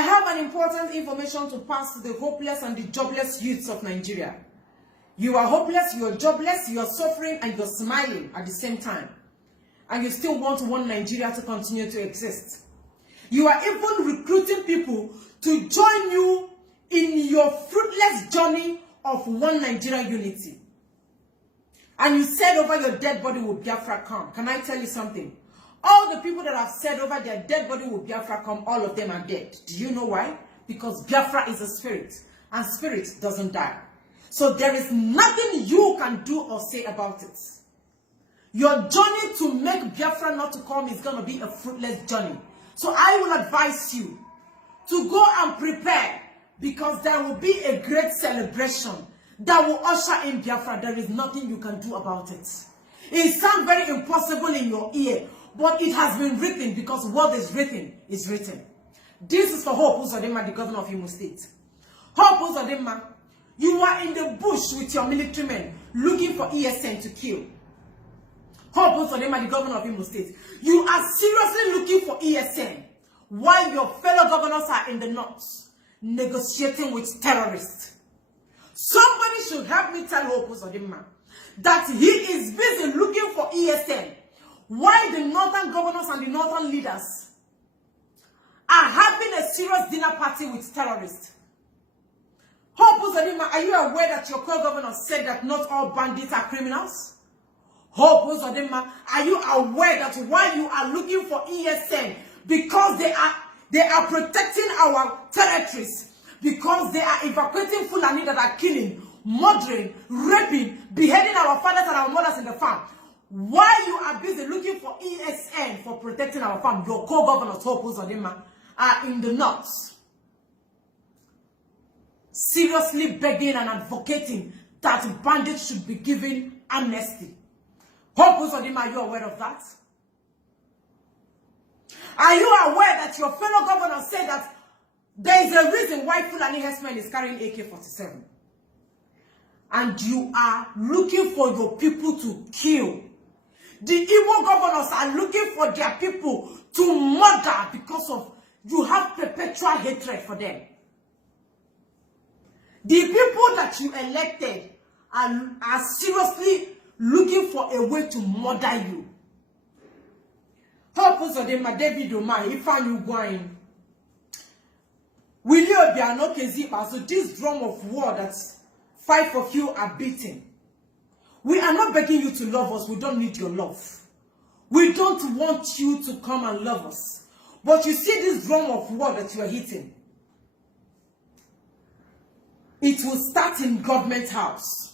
I have an important information to pass to the hopeless and the jobless youths of Nigeria. You are hopeless, you are jobless, you are suffering, and you are smiling at the same time. And you still want Nigeria to continue to exist. You are even recruiting people to join you in your fruitless journey of one Nigeria unity. And you said over your dead body will Biafra come. Can I tell you something? All the people that have said over their dead body will Biafra come, all of them are dead. Do you know why? Because Biafra is a spirit, and spirit doesn't die. So there is nothing you can do or say about it. Your journey to make Biafra not to come is going to be a fruitless journey. So I will advise you to go and prepare, because there will be a great celebration that will usher in Biafra. There is nothing you can do about it. It sounds very impossible in your ear, but it has been written, because what is written is written. This is for Hope Uzodinma, the governor of Imo State. Hope Uzodinma, you are in the bush with your military men looking for ESN to kill. Hope Uzodinma, the governor of Imo State, you are seriously looking for ESN while your fellow governors are in the north negotiating with terrorists. Somebody should help me tell Hope Uzodinma that he is busy looking for ESN while the northern governors and the northern leaders are having a serious dinner party with terrorists. Hope Uzodinma, are you aware that your co-governor said that not all bandits are criminals? Hope Uzodinma, are you aware that while you are looking for ESN, because they are protecting our territories, because they are evacuating Fulani that are killing, murdering, raping, beheading our fathers and our mothers in the farm, while you are busy looking for ESN for protecting our farm, your co-governors, Hope Uzodinma, are in the north, seriously begging and advocating that bandits should be given amnesty. Hope Uzodinma, are you aware of that? Are you aware that your fellow governors say that there is a reason why Fulani herdsmen is carrying AK-47? And you are looking for your people to kill. The Igbo governors are looking for their people to murder because of you have perpetual hatred for them. The people that you elected are seriously looking for a way to murder you. Hope Uzodinma, David Umahi, Ifeanyi Ugwuanyi, Willie Obiano Kezipa. So this drum of war that 5 of you are beating, we are not begging you to love us. We don't need your love. We don't want you to come and love us. But you see this drum of war that you are hitting, it will start in government house.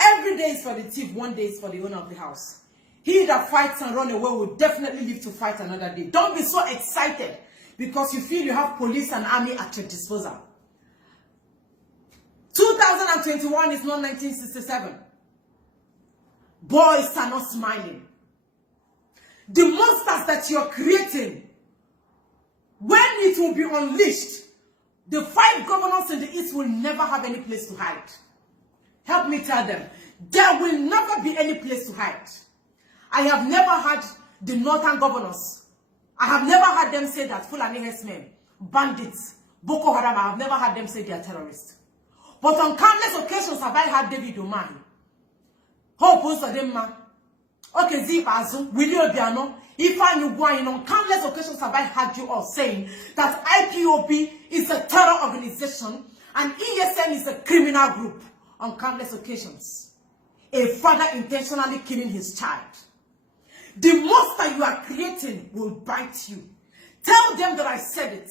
Every day is for the thief, one day is for the owner of the house. He that fights and run away will definitely live to fight another day. Don't be so excited because you feel you have police and army at your disposal. 2021 is not 1967. Boys are not smiling. The monsters that you are creating, when it will be unleashed, the 5 governors in the East will never have any place to hide. Help me tell them, there will never be any place to hide. I have never had the northern governors, I have never had them say that Fulani herdsmen, bandits, Boko Haram, I have never had them say they are terrorists. But on countless occasions have I had David Umahi, Hope Uzodinma, Okeziikpeazu, Willie Obiano, Ifeanyi Ugwuanyi. On countless occasions have I heard you all saying that IPOB is a terror organization and ESN is a criminal group. On countless occasions, a father intentionally killing his child. The monster you are creating will bite you. Tell them that I said it.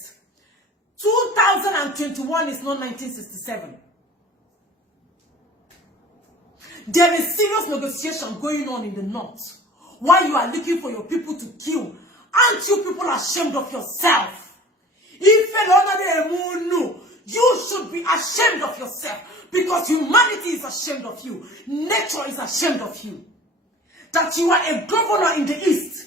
2021 is not 1967. There is serious negotiation going on in the north while you are looking for your people to kill. Aren't you people ashamed of yourself? You should be ashamed of yourself, because humanity is ashamed of you. Nature is ashamed of you. That you are a governor in the East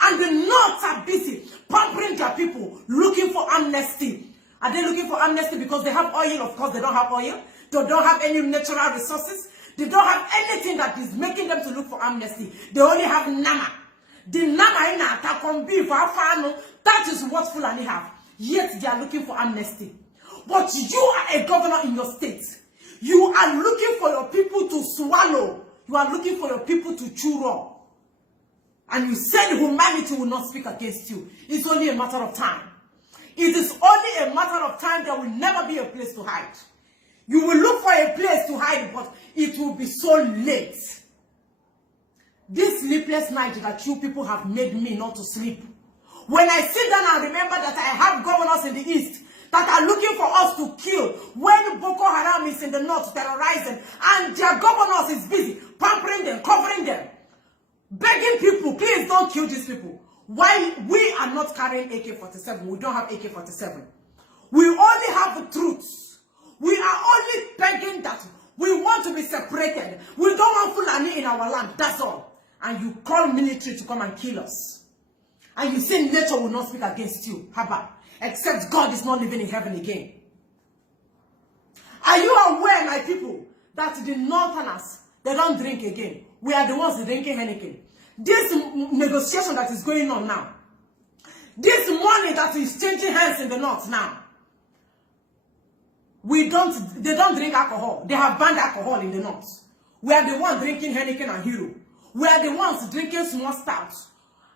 and the North are busy pampering their people, looking for amnesty. Are they looking for amnesty because they have oil? Of course, they don't have oil. They don't have any natural resources. They don't have anything that is making them to look for amnesty. They only have Nama. The Nama in Atakombi, that is is what Fulani have. Yet they are looking for amnesty. But you are a governor in your state. You are looking for your people to swallow. You are looking for your people to chew raw. And you said humanity will not speak against you. It's only a matter of time. It is only a matter of time. There will never be a place to hide. You will look for a place to hide, but it will be so late. This sleepless night that you people have made me not to sleep. When I sit down and remember that I have governors in the east that are looking for us to kill, when Boko Haram is in the north terrorizing, and their governors is busy pampering them, covering them, begging people, please don't kill these people. Why we are not carrying AK-47? We don't have AK-47. We only have the truth. We are only begging that we want to be separated. We don't want Fulani in our land. That's all. And you call military to come and kill us. And you say nature will not speak against you. Haba. Except God is not living in heaven again. Are you aware, my people, that the northerners, they don't drink again? We are the ones drinking Heineken. This negotiation that is going on now, this money that is changing hands in the north now, they don't drink alcohol. They have banned alcohol in the north. We are the ones drinking Heineken and Hero. We are the ones drinking small stouts.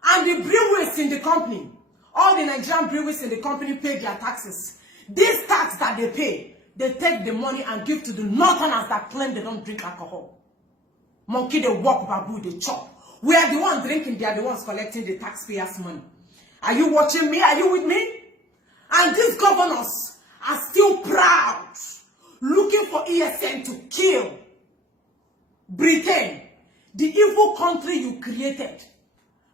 And the breweries in the company, all the Nigerian breweries in the company pay their taxes. This tax that they pay, they take the money and give to the northerners that claim they don't drink alcohol. Monkey, they walk, babu, they chop. We are the ones drinking, they are the ones collecting the taxpayers' money. Are you watching me? Are you with me? And these governors are still proud, looking for ESN to kill Britain, the evil country you created.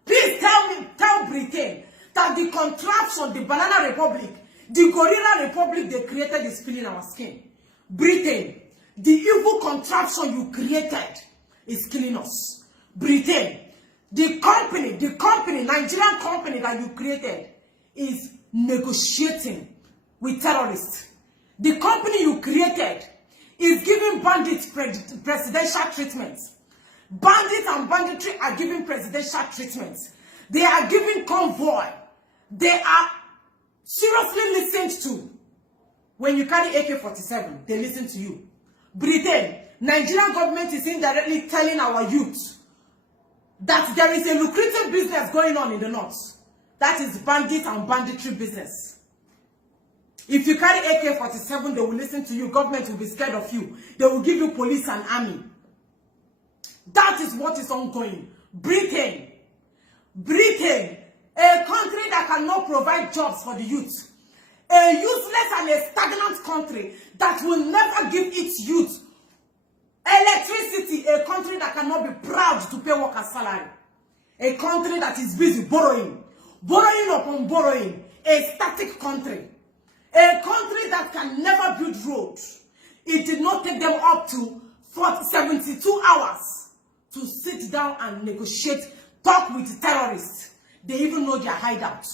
Please tell Britain that the contraption, the Banana Republic, the Gorilla Republic they created is peeling our skin. Britain, the evil contraption you created is killing us. Britain, the company, Nigerian company that you created is negotiating with terrorists. The company you created is giving bandits presidential treatments. Bandits and banditry are giving presidential treatments. They are giving convoy. They are seriously listened to. When you carry AK-47, they listen to you. Britain, Nigerian government is indirectly telling our youth that there is a lucrative business going on in the north. That is bandit and banditry business. If you carry AK-47, they will listen to you. Government will be scared of you. They will give you police and army. That is what is ongoing. Britain, a country that cannot provide jobs for the youth. A useless and a stagnant country that will never give its youth electricity. A country that cannot be proud to pay workers' salary. A country that is busy borrowing upon borrowing. A static country. A country that can never build roads. It did not take them up to 72 hours to sit down and negotiate, talk with terrorists. They even know their hideout.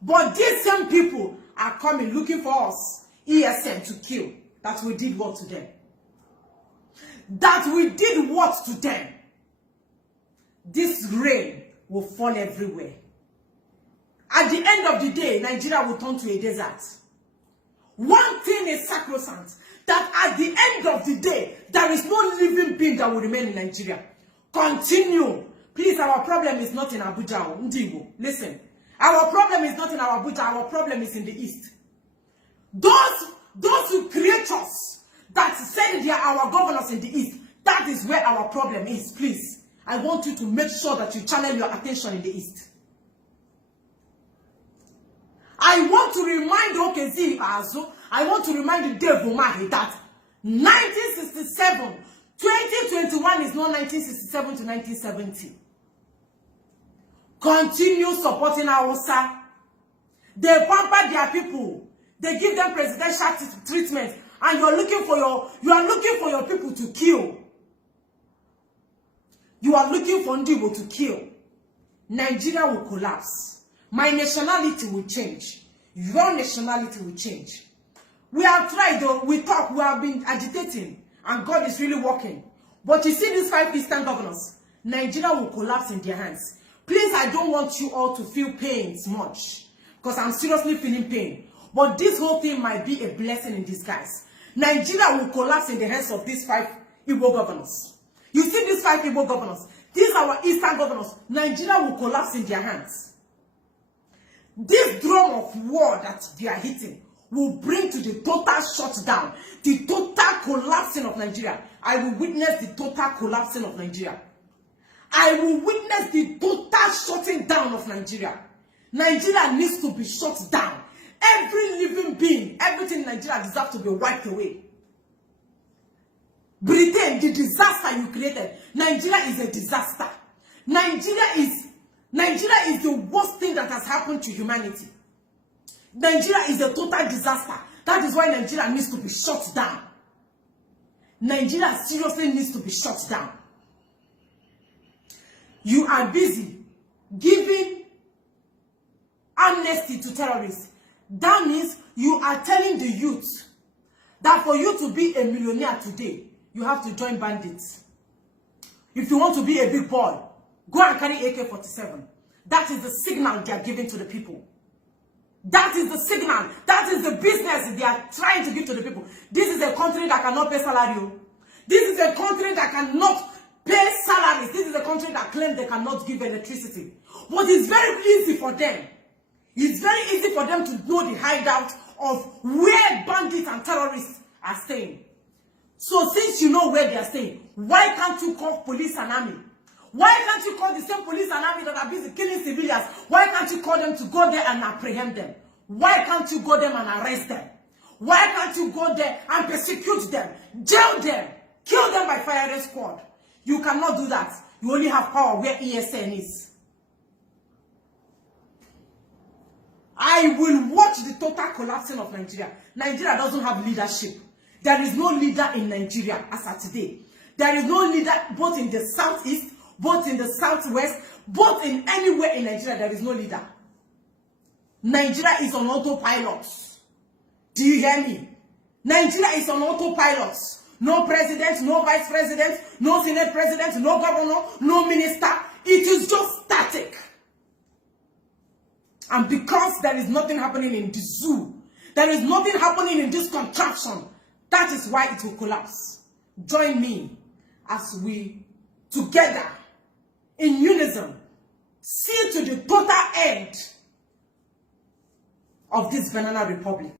But these same people are coming looking for us, ESN, to kill. That we did what to them? That we did what to them? This rain will fall everywhere. At the end of the day, Nigeria will turn to a desert. One thing is sacrosanct, that at the end of the day, there is no living being that will remain in Nigeria. Continue. Please, our problem is not in Abuja. Ndiwo, listen. Our problem is not in Abuja. Our problem is in the east. Those who create us, that say they are our governors in the east, that is where our problem is. Please, I want you to make sure that you channel your attention in the east. I want to remind Okezie Azo, I want to remind Dave Umahi that 1967, 2021 is not 1967 to 1970. Continue supporting Hausa. They pamper their people. They give them presidential treatment, and you are looking for your people to kill. You are looking for Ndibo to kill. Nigeria will collapse. My nationality will change. Your nationality will change. We have tried, though. We talk. We have been agitating, and God is really working. But you see these 5 Eastern governors, Nigeria will collapse in their hands. Please, I don't want you all to feel pains much. because I'm seriously feeling pain. But this whole thing might be a blessing in disguise. Nigeria will collapse in the hands of these 5 Igbo governors. You see these 5 Igbo governors, these are our eastern governors. Nigeria will collapse in their hands. This drum of war that they are hitting will bring to the total shutdown, the total collapsing of Nigeria. I will witness the total collapsing of Nigeria. I will witness the total shutting down of Nigeria. Nigeria needs to be shut down. Every living being, everything in Nigeria deserves to be wiped away. Britain, the disaster you created. Nigeria is a disaster. Nigeria is the worst thing that has happened to humanity. Nigeria is a total disaster. That is why Nigeria needs to be shut down. Nigeria seriously needs to be shut down. You are busy giving amnesty to terrorists. That means you are telling the youth that for you to be a millionaire today, you have to join bandits. If you want to be a big boy, go and carry AK-47. That is the signal they are giving to the people. That is the signal. That is the business they are trying to give to the people. This is a country that cannot pay salary. This is a country that cannot pay salaries. This is a country that claims they cannot give electricity. But it's very easy for them. It's very easy for them to know the hideout of where bandits and terrorists are staying. So since you know where they are staying, why can't you call police and army? Why can't you call the same police and army that are busy killing civilians? Why can't you call them to go there and apprehend them? Why can't you go there and arrest them? Why can't you go there and persecute them, jail them, kill them by firing squad? You cannot do that. You only have power where ESN is. I will watch the total collapsing of Nigeria. Nigeria doesn't have leadership. There is no leader in Nigeria as of today. There is no leader both in the southeast, both in the southwest, both in anywhere in Nigeria. There is no leader. Nigeria is on autopilot. Do you hear me? Nigeria is on autopilot. No president, no vice president, no senate president, no governor, no minister. It is just static. And because there is nothing happening in the zoo, there is nothing happening in this contraption, that is why it will collapse. Join me as we, together, in unison, see to the total end of this banana republic.